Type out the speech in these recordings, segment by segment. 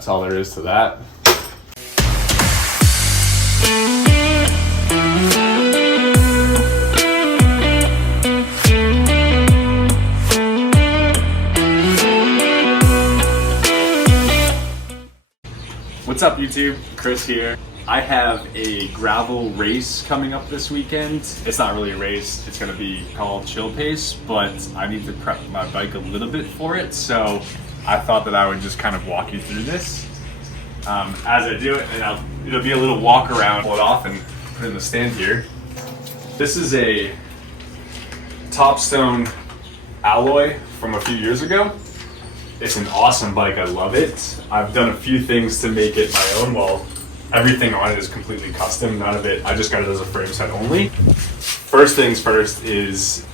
That's all there is to that. What's up YouTube? Chris here. I have a gravel race coming up this weekend. It's not really a race, it's gonna be called Chill Pace, but I need to prep my bike a little bit for it, so I thought that I would just kind of walk you through this. As I do it, and it'll be a little walk around, pull it off and put it in the stand here. This is a Topstone alloy from a few years ago. It's an awesome bike, I love it. I've done a few things to make it my own. Well, everything on it is completely custom, none of it, I just got it as a frame set only. First things first is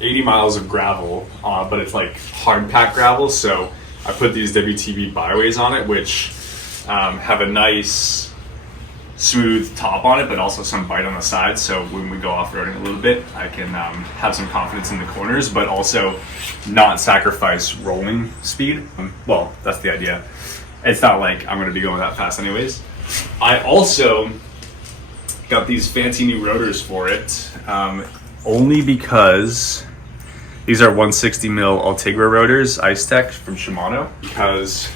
80 miles of gravel, but it's like hard pack gravel, so I put these WTB Byways on it, which have a nice smooth top on it, but also some bite on the side, so when we go off-roading a little bit, I can have some confidence in the corners, but also not sacrifice rolling speed. Well, that's the idea. It's not like I'm gonna be going that fast anyways. I also got these fancy new rotors for it, only because these are 160 mil Ultegra rotors, Ice Tech from Shimano, because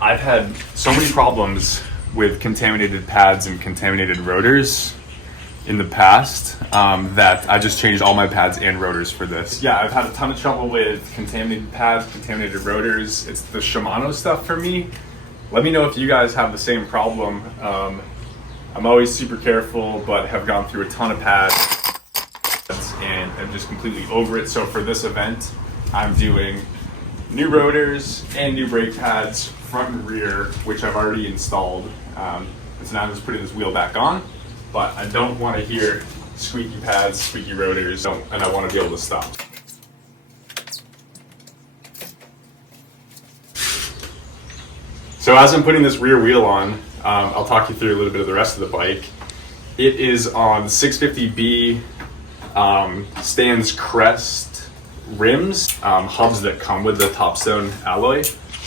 I've had so many problems with contaminated pads and contaminated rotors in the past that I just changed all my pads and rotors for this. Yeah, I've had a ton of trouble with contaminated pads, contaminated rotors. It's the Shimano stuff for me. Let me know if you guys have the same problem. I'm always super careful, but have gone through a ton of pads and I'm just completely over it. So for this event, I'm doing new rotors and new brake pads, front and rear, which I've already installed. And so now I'm just putting this wheel back on, but I don't want to hear squeaky pads, squeaky rotors, and I want to be able to stop. So as I'm putting this rear wheel on, I'll talk you through a little bit of the rest of the bike. It is on 650B Stan's Crest rims, hubs that come with the Topstone alloy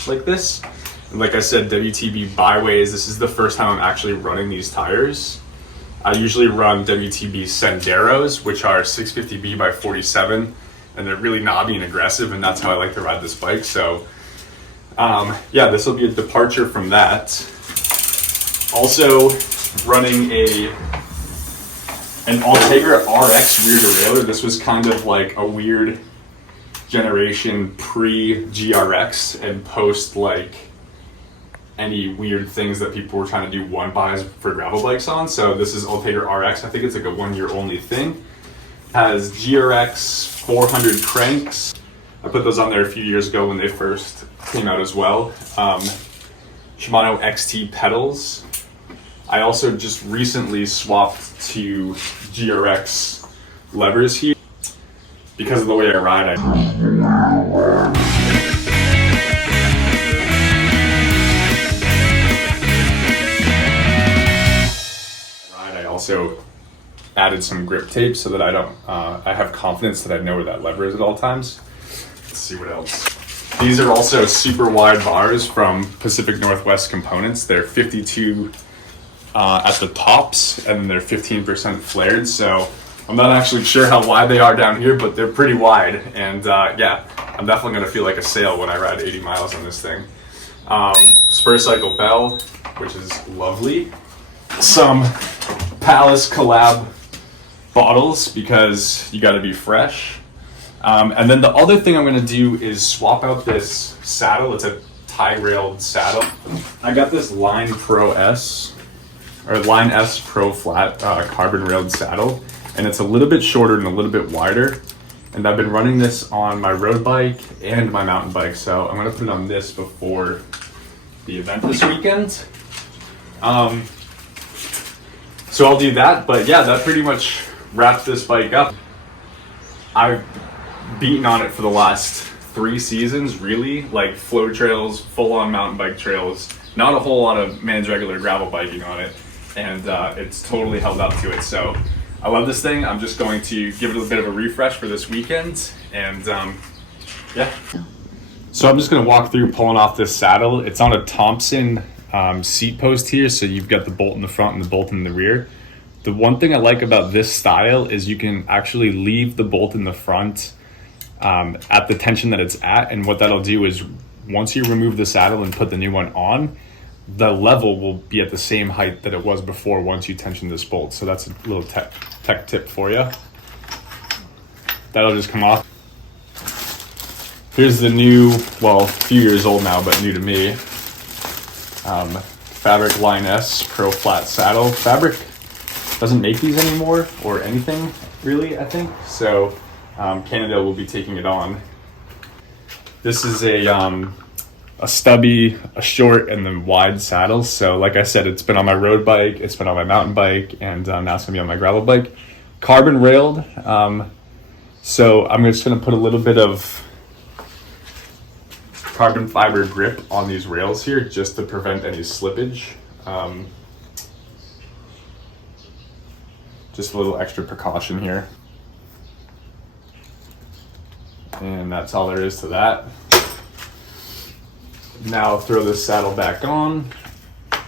like this. And like I said, WTB Byways, this is the first time I'm actually running these tires. I usually run WTB Senderos, which are 650B by 47, and they're really knobby and aggressive, and that's how I like to ride this bike. So yeah, this will be a departure from that. Also running an Ultegra RX rear derailleur. This was kind of like a weird generation pre-GRX and post like any weird things that people were trying to do one-buys for gravel bikes on. So this is Ultegra RX. I think it's like a one-year only thing. Has GRX 400 cranks. I put those on there a few years ago when they first came out as well. Shimano XT pedals. I also just recently swapped to GRX levers here because of the way I ride. I also added some grip tape so that I have confidence that I know where that lever is at all times. Let's see what else. These are also super wide bars from Pacific Northwest Components. They're 52 at the tops and they're 15% flared. So I'm not actually sure how wide they are down here, but they're pretty wide. And yeah, I'm definitely gonna feel like a sail when I ride 80 miles on this thing. Spur Cycle bell, which is lovely. Some Palace collab bottles because you gotta be fresh. And then the other thing I'm gonna do is swap out this saddle. It's a tie-railed saddle. I got this Line Pro S, or Line S Pro Flat carbon railed saddle, and it's a little bit shorter and a little bit wider. And I've been running this on my road bike and my mountain bike, so I'm gonna put it on this before the event this weekend. So I'll do that, but yeah, that pretty much wraps this bike up. I've beaten on it for the last 3 seasons, really, like flow trails, full-on mountain bike trails, not a whole lot of man's regular gravel biking on it, and it's totally held up to it. So I love this thing. I'm just going to give it a bit of a refresh for this weekend, and yeah. So I'm just going to walk through pulling off this saddle. It's on a Thompson seat post here, so you've got the bolt in the front and the bolt in the rear. The one thing I like about this style is you can actually leave the bolt in the front at the tension that it's at, and what that'll do is once you remove the saddle and put the new one on, the level will be at the same height that it was before once you tension this bolt. So that's a little tech tip for you. That'll just come off. Here's the new, well, a few years old now, but new to me, Fabric Line S Pro Flat Saddle. Fabric doesn't make these anymore, or anything really, I think. So Cannondale will be taking it on. This is a stubby, a short, and then wide saddle. So like I said, it's been on my road bike, it's been on my mountain bike, and now it's gonna be on my gravel bike. Carbon railed. So I'm just gonna put a little bit of carbon fiber grip on these rails here just to prevent any slippage. Just a little extra precaution here. And that's all there is to that. Now I'll throw this saddle back on. Oh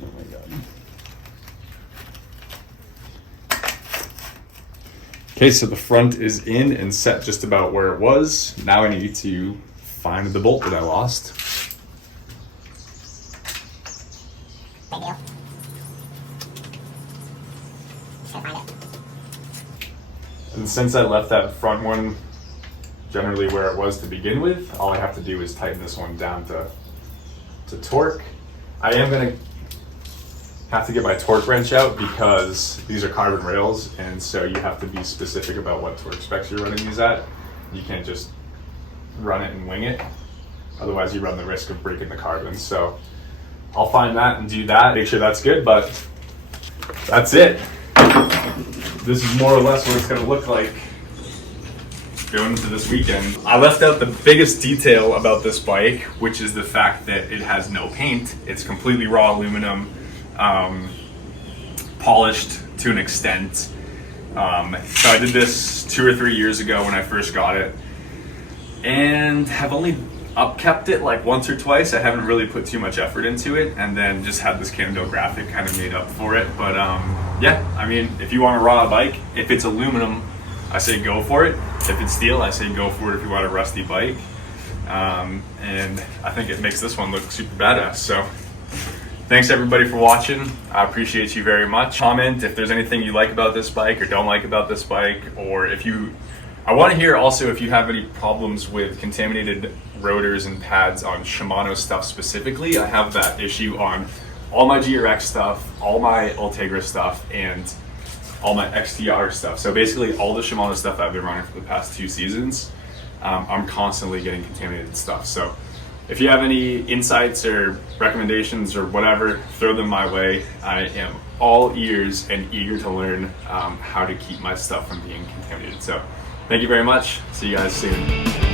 my God. Okay, so the front is in and set just about where it was. Now I need to find the bolt that I lost. Big deal. Should find it. And since I left that front one generally where it was to begin with, all I have to do is tighten this one down to torque. I am gonna have to get my torque wrench out because these are carbon rails, and so you have to be specific about what torque specs you're running these at. You can't just run it and wing it, otherwise you run the risk of breaking the carbon. So I'll find that and do that, make sure that's good, but that's it. This is more or less what it's gonna look like going into this weekend. I left out the biggest detail about this bike, which is the fact that it has no paint. It's completely raw aluminum, polished to an extent. So I did this 2 or 3 years ago when I first got it, and have only upkept it like once or twice. I haven't really put too much effort into it, and then just had this Cannondale graphic kind of made up for it. But yeah, I mean, if you want a raw bike, if it's aluminum, I say go for it. If it's steel, I say go for it if you want a rusty bike. And I think it makes this one look super badass. So thanks everybody for watching. I appreciate you very much. Comment if there's anything you like about this bike or don't like about this bike, or if you, I want to hear also if you have any problems with contaminated rotors and pads on Shimano stuff specifically. I have that issue on all my GRX stuff, all my Ultegra stuff, and all my XTR stuff. So basically all the Shimano stuff I've been running for the past 2 seasons, I'm constantly getting contaminated stuff. So if you have any insights or recommendations or whatever, throw them my way. I am all ears and eager to learn how to keep my stuff from being contaminated. So thank you very much. See you guys soon.